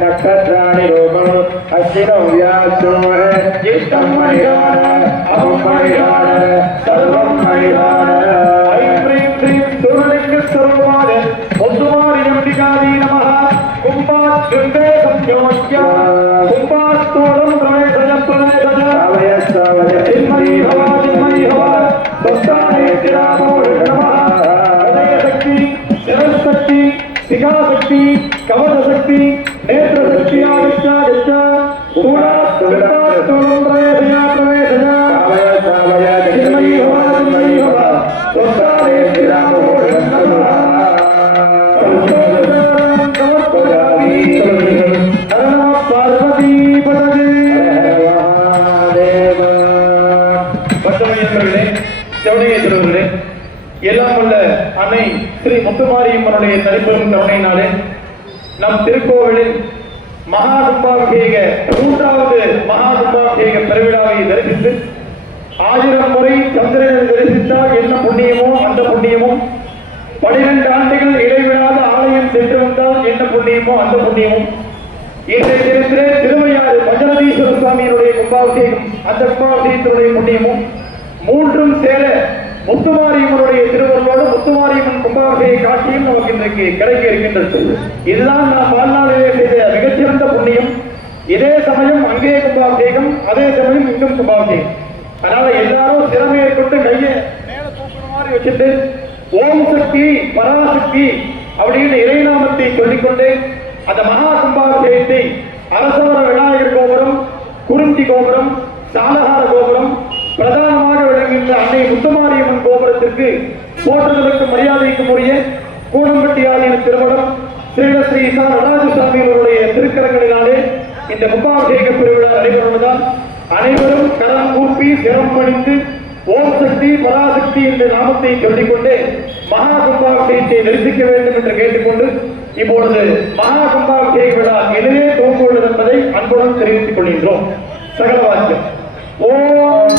नक्षत्राणि रूपम् अस्तिनो व्यासो जिष्टं मणिहार अहं मणिहार सर्वं मणिहार ऐं ह्रीं श्रीं सुरलिङ्गस्वरूपाय मुद्दुमारिजम्बिकायै नमः कुम्भाद्युन्दे संयोज्य कुम्भास्तोलं प्रवेशज प्रवेशज सावय सावय चिन्मयी भव चिन्मयी भव स्वस्थाने श्रीरामो नमः हृदयशक्ति शिरशक्ति శిఖాశక్తి కవచశక్తి నేత్రశక్తి ఆగచ్చ గచ్చ కూడా ప్రవేశ ప్రవేశ அன்னை ஸ்ரீ முத்துமாரியம்மனுடைய தரிப்பெரும் கருணையினாலே நம் திருக்கோவிலில் மகா கும்பாபிஷேக மூன்றாவது மகா கும்பாபிஷேக பெருவிழாவை தரிசித்து ஆயிரம் முறை சந்திரனை தரிசித்தால் என்ன புண்ணியமோ அந்த புண்ணியமோ பனிரெண்டு ஆண்டுகள் இடைவிடாத ஆலயம் சென்று வந்தால் என்ன புண்ணியமோ அந்த புண்ணியமும். இன்றைய தினத்திலே திருவையாறு பஞ்சநதீஸ்வர சுவாமியினுடைய கும்பாபிஷேகம் அந்த கும்பாபிஷேகத்தினுடைய புண்ணியமும் மூன்றும் சேர முத்துமாரியம்மனுடைய திருவருளோடு முத்துமாரியம்மன் கும்பாபிஷேக காட்சியும் நமக்கு இன்றைக்கு கிடைக்க இருக்கின்றது இதுதான் நாம் வாழ்நாளிலே செய்த மிகச்சிறந்த புண்ணியம். இதே சமயம் அங்கே கும்பாபிஷேகம் அதே சமயம் இங்கும் கும்பாபிஷேகம். அதனால எல்லாரும் திறமையை கொண்டு கையை மேல தூக்குற மாதிரி வச்சுட்டு ஓம் சக்தி பராசக்தி அப்படின்னு இறைநாமத்தை சொல்லிக்கொண்டு அந்த மகா கும்பாபிஷேகத்தை அரசவர விநாயகர் கோபுரம் குறிஞ்சி கோபுரம் சாலகார கோபுரம் பிரதானமாக விளங்குகின்ற அன்னை முத்துமாரியம்மன் கோபுரத்திற்கு போற்றுதலுக்கு மரியாதைக்குரிய கூடம்பட்டி ஆலய திருமணம் ஸ்ரீலஸ்ரீ சா நடராஜசாமி அவருடைய திருக்கரங்களினாலே இந்த முப்பாபிஷேக பெருவிழா நடைபெறுவதால் அனைவரும் கரம் கூப்பி சிரம் ஓம் சக்தி பராசக்தி என்ற நாமத்தை சொல்லிக்கொண்டு மகா கும்பாபிஷேகத்தை நிறுத்திக்க வேண்டும் என்று கேட்டுக்கொண்டு இப்பொழுது மகா கும்பாபிஷேக விழா எதிரே துவங்குள்ளது என்பதை அன்புடன் தெரிவித்துக் கொள்கின்றோம். சகல வாக்கியம். ஓம்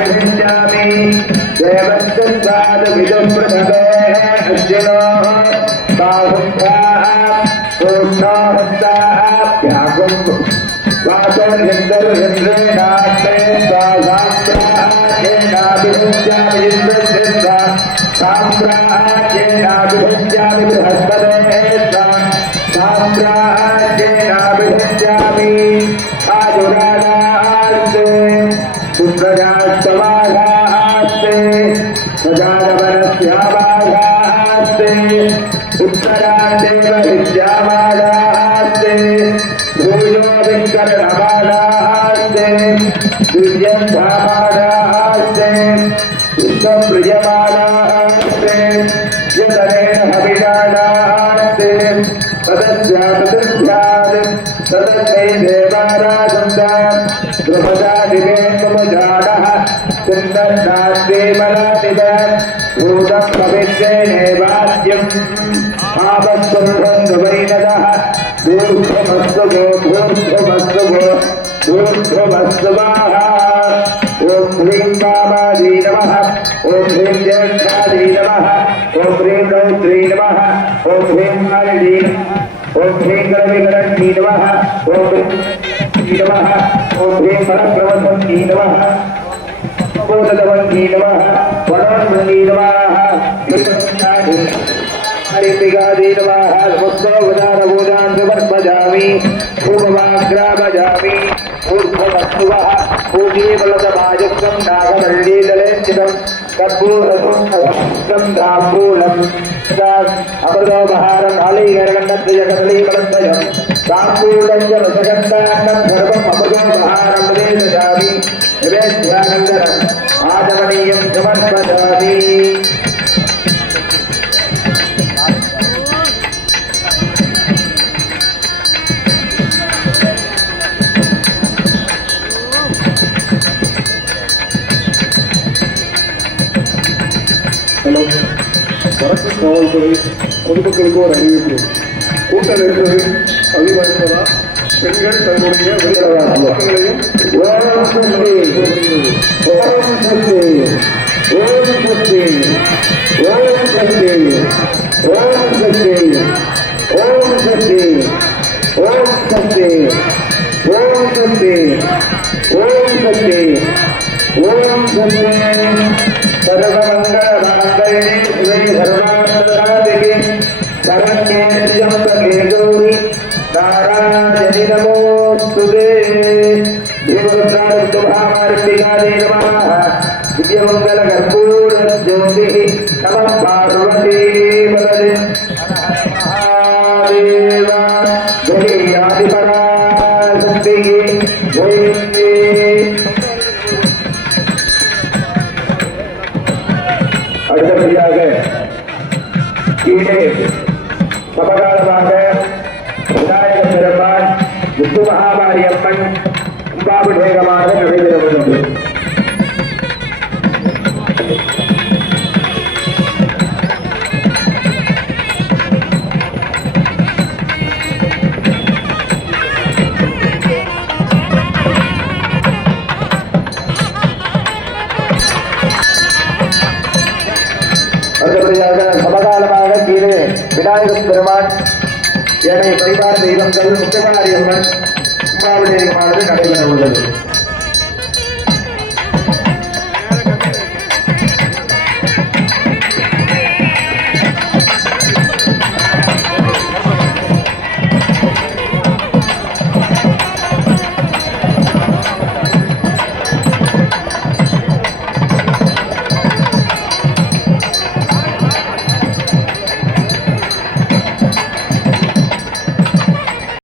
वीर्याजानात्याजाभिषिञ्चामि देवस्य स्वादमिदं प्रभवे अर्जुनो बाहुभ्याः पूर्णोहस्ताभ्यागुम् वासोर्हिन्दरुहिन्द्रेणास्ते स्वासाम्राज्येनाभिषिञ्चामि इन्द्रस्य साम्राज्येनाभिषिञ्चामि बृहस्पते साम्राज्येनाभिषिञ्चामि आयुराणास्ते पुत्रजास्तमाघास्ते प्रजानवनस्यामाघास्ते उत्तरादेव विद्यामाघास्ते भूयो विश्वप्रियमाणास्ते यतनेन हविषाणास्ते तदस्यातदस्यात् तदस्मै देवाराजन्ता दूर्ध्वमस्तु गो भूर्ध्वमस्तु गो दूर्ध्वमस्तु वाहा ॐ ह्रीं कामादी नमः ॐ ह्रीं ज्येष्ठादी नमः ॐ ह्रीं रौद्री नमः ॐ ह्रीं हरिणी ॐ ह्रीं रविकरण्डी नमः ॐ ॐ ह्रीं परप्रवसन्ती नमः बोधगवन्ती नमः वरवन्ती नमः हरितिकादे नमः वस्त्रोवदारबोधान् समर्पजामि पूर्ववाग्राभजामि ऊर्ध्ववस्तुवः पूर्वीवलतमायुक्तं नागमल्लीदलेञ्चितं कर्पूरसुन्दरं धाम्बूलं तदा अमृतोपहारम् आलीकरणन्द्रजगदलीपरद्वयं ताम्बूलं च रसगन्धान्नं सर्वम् अमृतोपहारं ददामि विवेद्या सर्वस्वदादि ಹಲೋ ಬರಕ್ಕೆ ನೋಡ್ಕೊಳ್ಳಿ ಮದುಮಕ್ಕಳಿಗೂ ಅರಿವಿದ್ರು ಕೂಟಲಿರ್ತದೆ ಅಭಿಮಾನಿಗಳ ಪೆಣ್ಗಣ್ ತಗೊಂಡಿಗೆ ಮಕ್ಕಳಿಗೆ ಓಂ ಸಂತೆ ಓಂ ಸಂತೆ ఓం శక్తి ఓం శక్తి ఓం శక్తి ఓం శక్తి ఓం శక్తి ఓం శక్తి ఓం శక్తి ఓం శక్తి సర్వమంగళ మంగళే శ్రీ సర్వానందాదికి సర్వేశ్యం సర్వే గౌరి నారాయణి నమోస్తుదే దేవతారు శుభామర్తిగా దేవా दिव्यमङ्गलकर्पूरज्योतिः नमः पार्वती वदने महादेव जय आदिपराशक्तिः जय அடுத்தபடியாக கீழே சமகாலமாக விநாயக பெருமான் முத்து மகாமாரி அம்மன் கும்பாபிஷேகமாக நடைபெற உள்ளது விநாயகர் பெருமான் ஏனைய பரிவார தெய்வங்கள் முத்துமாரியம்மன் கும்பாபிஷேகமானது நடைபெற உள்ளது